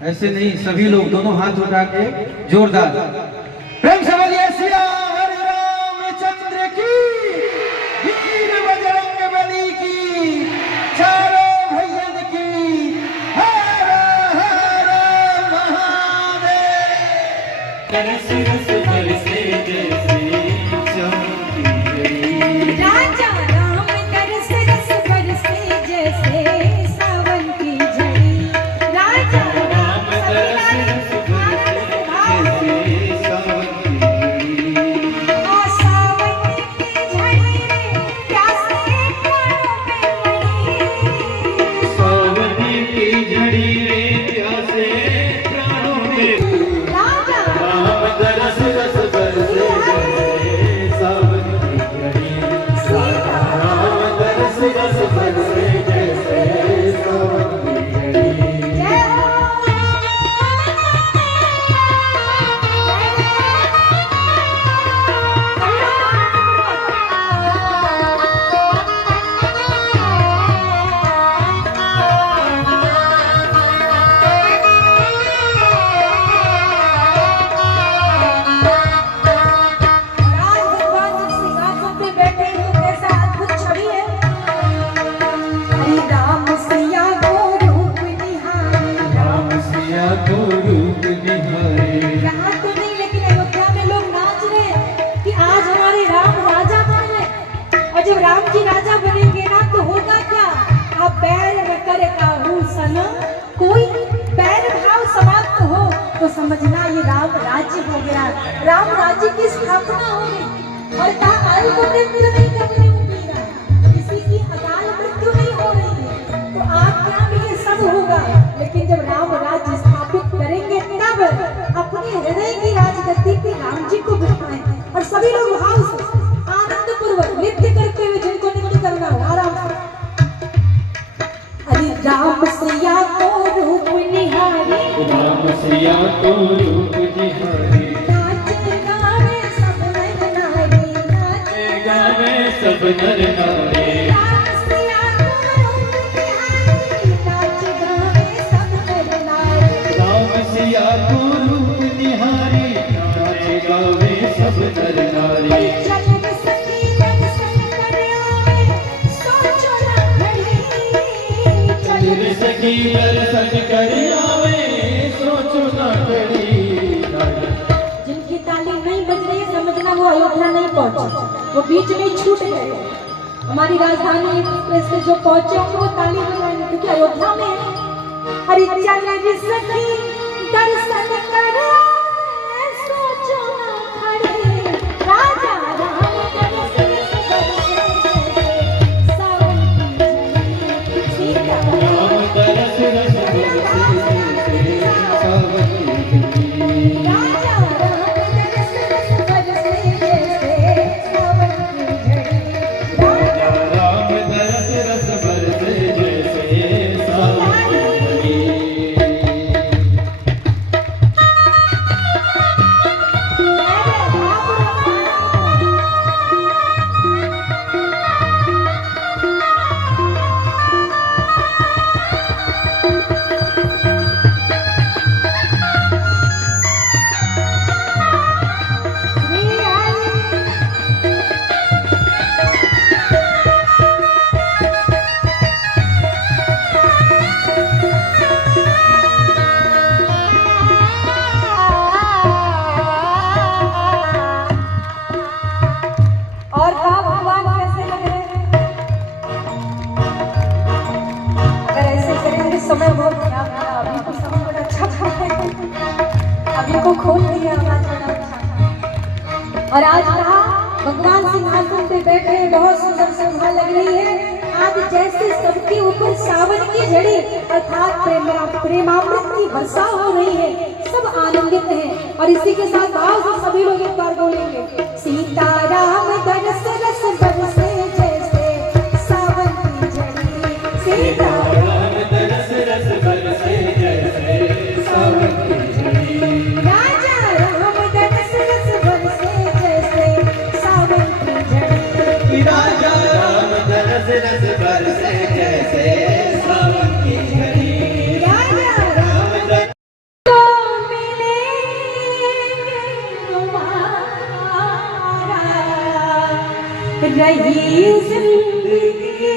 ऐसे नहीं, सभी लोग दोनों हाथ उठा के जोरदार प्रेम से बोलिए सिया रामचंद्र की, वीर बजरंगबली की, चारों भैयन की, हर हर महादेव। रस रस बरसे जैसे राजा राम तरस रस बरसे जैसे सावन की झड़ी। राजा राम तरस और सावन की झड़ी रे प्यासे प्राणों पे लड़ी। सावन की झड़ी रे प्यासे प्राणों में राजा राम तरस रस बरसे जैसे सावन की झड़ी। राम तरस रस बरसे जैसे सावन की झड़ी। जय हो। आज भगवान सिंहासन पे बैठे हैं, कैसा अद्भुत छवि है। हरि राम सिया को रूप निहारे। राम सिया को रूप निहारे। यहाँ तो नहीं, लेकिन अयोध्या में लोग नाच रहे हैं कि आज हमारे राम राजा बने। और जब राम जी राजा बनेंगे ना तो होगा क्या, आप बैर न करे काहू सनम, कोई बैर भाव समाप्त हो तो समझना ये राम राज्य हो गया, राम राज्य की स्थापना हो गई। और कहा आयु को मृत्यु नहीं करने मिलेगा, किसी की अकाल मृत्यु नहीं हो रही है। तो आपका भी ये सब होगा, लेकिन जब राम राज्य स्थापित करेंगे तब अपने हृदय की राजगद्दी पे राम जी को बिठाएं और सभी लोग भाव से आनंद पूर्वक नृत्य करते हुए, जिनको नृत्य करना हो आराम से। हरि राम सिया को रूप निहारी। राम सिया को रूप निहारे। नाच गावे सब नर नारी। नाच गावे सब नर नारी। राम सिया को रूप निहारी। नाच गावे सब नर नारी। राम सिया को रूप निहारी। नाच गावे सब नर नारी। चल सखी दर्शन कर आवे, सोचो ना घड़ी। चल सखी दर्शन कर आवे, सोचो ना घड़ी। जिनकी ताली नहीं बज रही है, समझना वो अयोध्या नहीं पहुंचे, वो बीच में छूट गए। हमारी राजधानी एक्सप्रेस से जो पहुंचे होंगे वो ताली बजाएंगे, क्योंकि अयोध्या में है। हरि चल सखी दर्शन कर आवे, सोचो ना खड़े। राजा राम तरस रस बरसे जैसे सावन की झड़ी। सीता राम तरस रस बरसे जैसे सावन की झड़ी। राजा राम तरस रस बरसे जैसे सावन की झड़ी। राजा राम तरस रस बरसे जैसे सावन की झड़ी। और कहा भगवान कैसे लग रहे हैं? अगर ऐसे करेंगे समय बहुत खराब है। अभी को समय बड़ा अच्छा था, अभी को खोल दिया आवाज बड़ा अच्छा। और आज कहा भगवान सिंहासन पे बैठे हैं, बहुत सुंदर शोभा लग रही है। आज जैसे सबके ऊपर सावन की झड़ी अर्थात प्रेमामृत की वर्षा हो रही है, सब आनंदित हैं। और इसी के साथ भाव से सभी लोग एक बार बोलेंगे, सीताराम तरस रस बरसे जैसे सावन की झड़ी। सीताराम तरस रस बरसे जैसे सावन की झड़ी। राजा राम तरस रस बरसे जैसे सावन की झड़ी। राजा राम तरस रस बरसे जैसे रही जिंदगी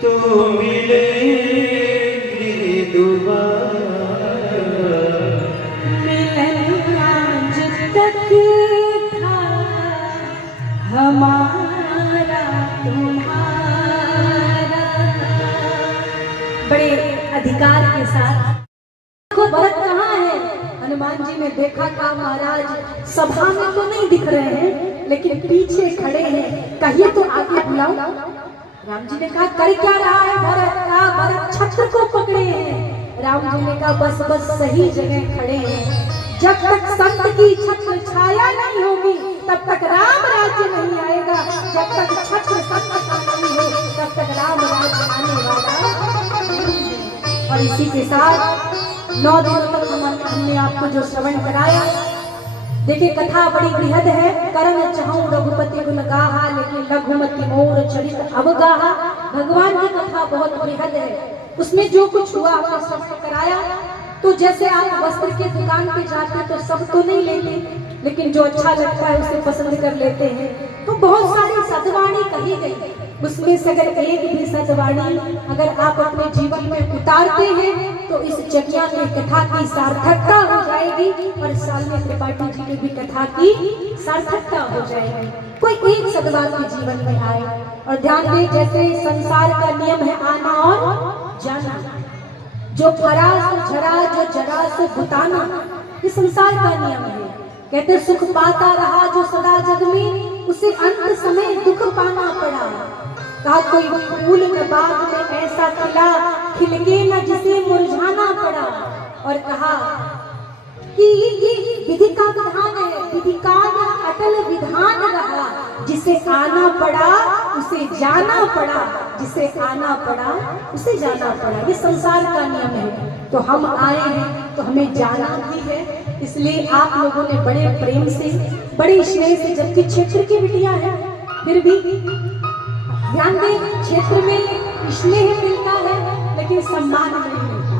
तो मिलेंगे दोबारा, मिलन आज तक था हमारा तुम्हारा। बड़े अधिकार के साथ को भरत कहाँ है? हनुमान जी ने देखा था महाराज सभा में तो नहीं दिख रहे हैं, लेकिन पीछे खड़े हैं, कहिए तो आगे बुलाओ। राम जी ने कहा कर क्या रहा है भरत? का भरत छत्र को पकड़े हैं। राम जी ने कहा बस बस सही जगह खड़े हैं। जब तक संत की छत्र छाया नहीं होगी तब तक राम राज्य नहीं आएगा। जब तक छत्र संत का नहीं हो तब तक राम राज्य आने वाला नहीं है। और इसी के साथ 9 दिनों तक हमने आपको जो श्रवण कराया, देखिए कथा बड़ी बृहद है। करण चाहूं रघुपति गुण गाहा, लेकिन लघुमति मोर चरित अवगाहा। भगवान की कथा बहुत बृहद है। उसमें जो कुछ हुआ हमने श्रवण कराया। तो जैसे आप वस्त्र की दुकान पे जाते तो सब तो नहीं लेते, लेकिन जो अच्छा लगता है उसे पसंद कर लेते हैं। तो बहुत सारी सद्वाणी कही गई, उसमें से अगर एक भी सद्वाणी अगर आप अपने जीवन में उतारते हैं तो इस जगिया में कथा की सार्थकता हो जाएगी और साल में त्रिपाठी जी की भी कथा की सार्थकता हो जाएगी। कोई एक सद्वार के जीवन में आए और ध्यान दें, जैसे संसार का नियम है आना और जाना, जो फरा सो झरा, जो जरा सो भुताना, ये संसार का नियम है। कहते सुख पाता रहा जो सदा जग में, उसे अंत समय दुख पाना पड़ा। कहा कोई फूल में बाग में ऐसा खिला, खिलके न जिसे मुरझाना पड़ा। और कहा कि ये विधि का विधान है, विधि का अटल विधान रहा। जिसे आना पड़ा उसे जाना पड़ा, जिसे आना पड़ा उसे जाना पड़ा। ये संसार का नियम है। तो हम आए हैं तो हमें जाना भी है। इसलिए आप लोगों ने बड़े प्रेम से, बड़े स्नेह से, जबकि क्षेत्र की बिटिया है फिर भी ध्यान दें, क्षेत्र में स्नेह मिलता है लेकिन सम्मान नहीं मिलता,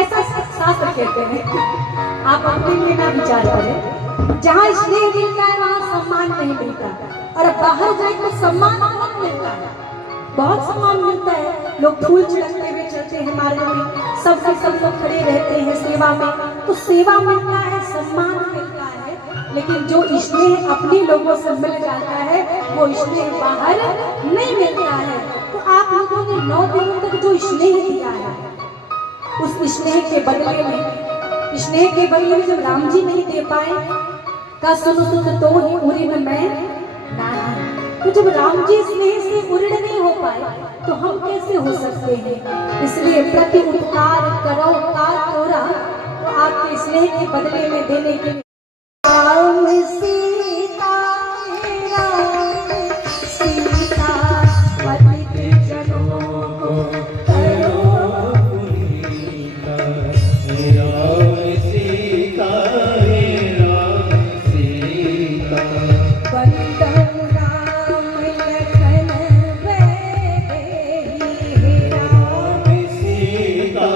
ऐसा शास्त्र कहते हैं। आप अपने लिए ना विचार करें, जहाँ स्नेह मिलता है वहाँ सम्मान नहीं मिलता, और बाहर जाए तो सम्मान बहुत मिलता है, बहुत सम्मान मिलता है। लोग फूल छिड़कते हुए चलते हैं मार्ग में, सब लोग खड़े रहते हैं सेवा में, तो सेवा मिलता है, सम्मान मिलता है। लेकिन जो स्नेह अपने लोगों से मिल जाता है वो स्नेह बाहर नहीं मिलता है। तो आप लोगों ने 9 दिनों तक जो स्नेह दिया है, उस स्नेह के बदले में जब राम जी नहीं दे पाए, का सुनो सुन तो ही उरी में मैं नहीं। तो जब राम जी स्नेह से उऋण नहीं हो पाए तो हम कैसे हो सकते हैं? इसलिए प्रति उपकार करो का तोरा, तो आपके स्नेह के बदले में देने के राम सीता पतित जनों को करो सीता राम सीता बंदन राम लखन वैदेही राम सीता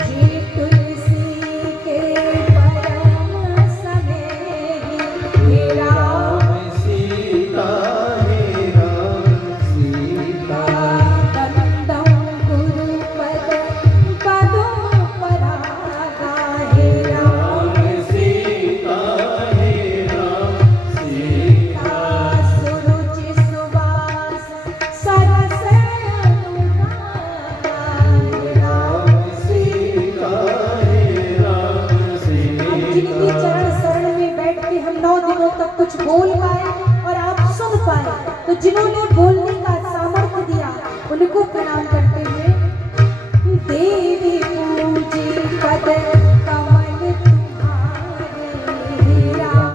जी तुलसी के परम स्नेही राम बंदन गुरुपद पदों परागा हे राम सुरुचि सुवास सरस अनुरागा हे राम। जिनकी चरण शरण में बैठ के हम 9 दिनों तक कुछ बोल पाए और आप सुन पाए, तो जिन्होंने बोलने का सामर्थ्य दिया उनको प्रणाम करते हुए, देवी पूजी पद कमल तुम्हारे हे राम।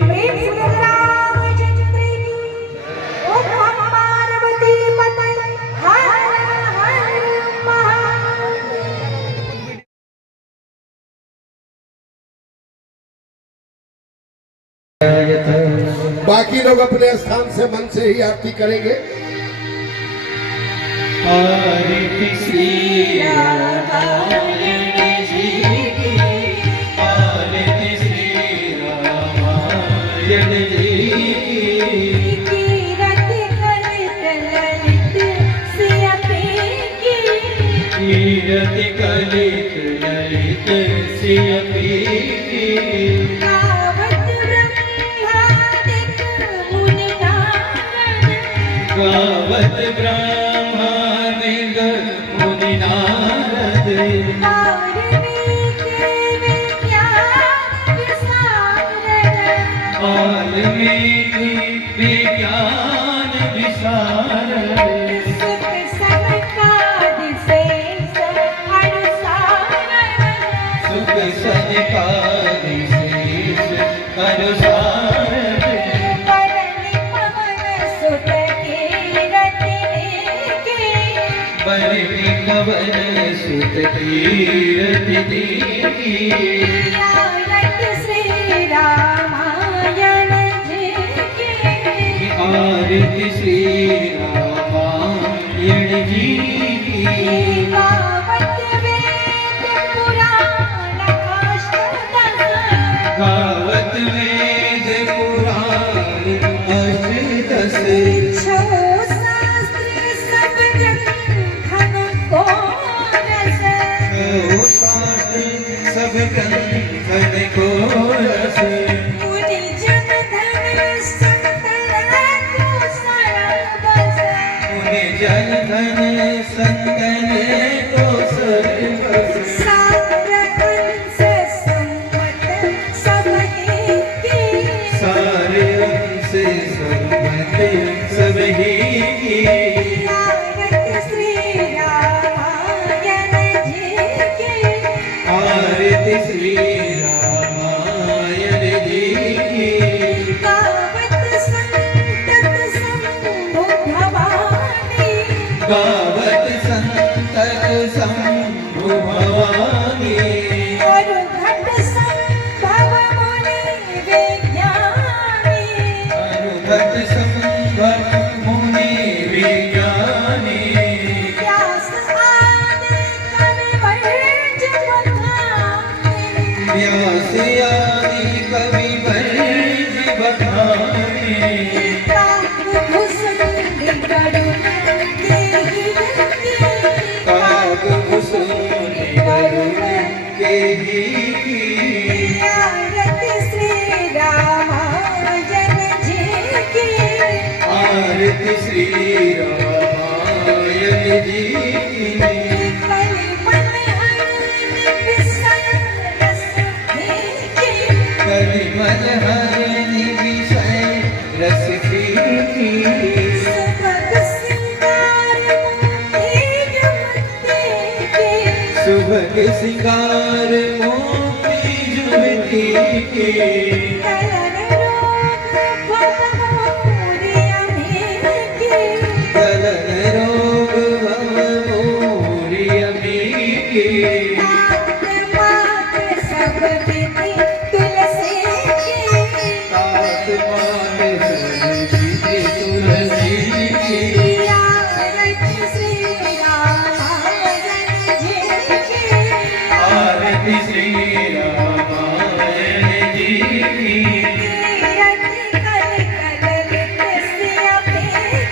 प्रेम से रामचंद्र की। ओम पार्वती पतये हर हर बाकी लोग अपने स्थान से मन से ही आरती करेंगे। आरती श्री रामायण जी की, आरती श्री रामायण जी की। कीरत कलित ललित सिया पे की, कीरत कलित ललित सिया पे की। गावत ब्रह्मादिक मुनि नारद, गावत ब्रह्मादिक मुनि नारद। वाल्मीकि विज्ञान विशारद, वाल्मीकि विज्ञान विशारद। सुख सनकादि शेष अनुसारद, सुख सनकादि शेष अनुसारद। बरनि पवन सुत कीरत की, बरनि पवन सुत कीरत की। आरत श्री रामायण जी की। आरती श्री रामायण जी की। गावत वेद पुराण अष्टदश, गावत वेद पुराण अष्टदश। छो शास्त्र सब ग्रंथन को रस, शास्त्र सब ग्रंथन को रस। मुनि जन धन संतन को सरबस, मुनि जन धन संतन को सर्वस। सार अंश सम्मत सबहि की, सारे अंश सम्मत सबही की। आरत श्री रामायण जी की। आरती श्री रामायण जी की। गावत संतत शंभु भवानी, गावत संतत शंभु भवानी। और घट संभव मुनि विज्ञानी, अनुगत संभव मुनि विज्ञानी। व्यास आदि कविवर्ज बखानी, व्यास आदि कवि वर्ज बखानी। काकभूषुंड गरुड़ केहि गति, काकभूषुंड गरुड़ केहि की। आरत श्री रामायण जी की। आरती श्री रामायण जी की। कलिमन हरि विषय रस की, कलिमल हरि विषय रस फीकी। सुभग सिंगार मोती जुमती की, सुभग सिंगार मोती जुमती की। कलन रोग भव मोरी अमी की, कलन रोग भव मोरी अमी की। तात मात सब विधि तुलसी की, तात मात सब विधि तुलसी की। आरत श्री रामायण जी की। आरती श्री रामायण जी की। कीरत कलित सिया पे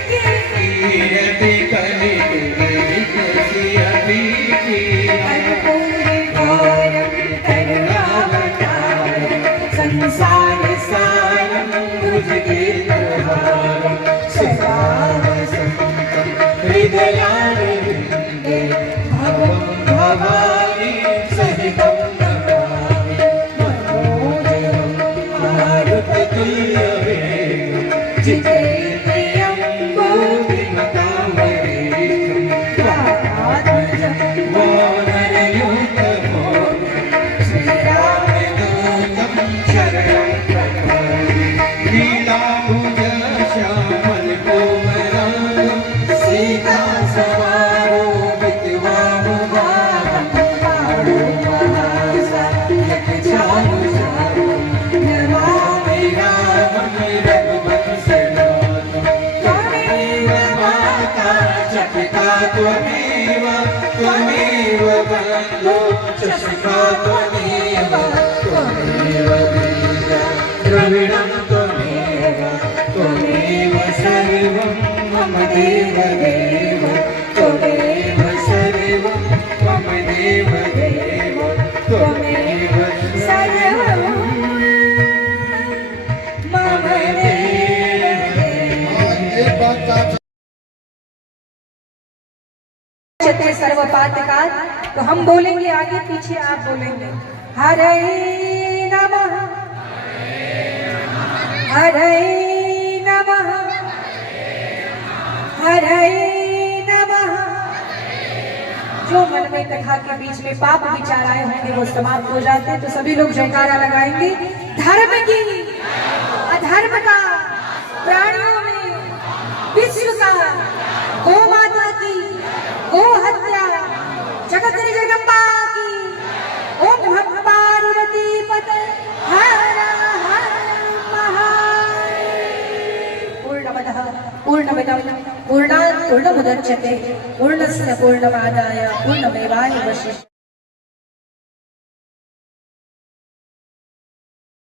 की, कीरत कलित ललित सिया पीकी। कर्पूर गौरम करुणावतारम, संसार सारम भुजगेन्द्रहारं सदा वसन्तं हृदयारविन्दे भवं भवानी सहितं नमामि। मनोजवं मारुततुल्यवेगं जितेन्द्रियं बुद्धिमतामहेशं वातात्मजं वानरयूथमोऽहं श्रीरामदूतं शरणं प्रपद्ये। लीलाभुज श्यामल कोमलांगं सीता समा त्वमेव त्वमेव बन्धो च सखा त्वमेव त्वमेव बीजा द्रविणं त्वमेव त्वमेव सर्वं मम देव देव त्वमेव सर्वं मम देव देव त्वमेव सर्वं मम देव देव। एक बात का चते सर्व पातकाल, तो हम बोलेंगे आगे पीछे आप बोलेंगे। हरे नमः हरे नमः हरे नमः। जो मन में कथा के बीच में पाप विचार आए होंगे वो समाप्त हो जाते हैं। तो सभी लोग जयकारा लगाएंगे। धर्म की अधर्म का प्राणियों में विश्व का गौ माता की गो हत्या जगत जगदम्बा की ओम नमः पार्वती पते हर हर महादेव। पूर्णमदः पूर्णमिदं पूर्णात् पूर्णमुदच्यते पूर्णस्य पूर्णमादाय पूर्णमेवावशिष्यते।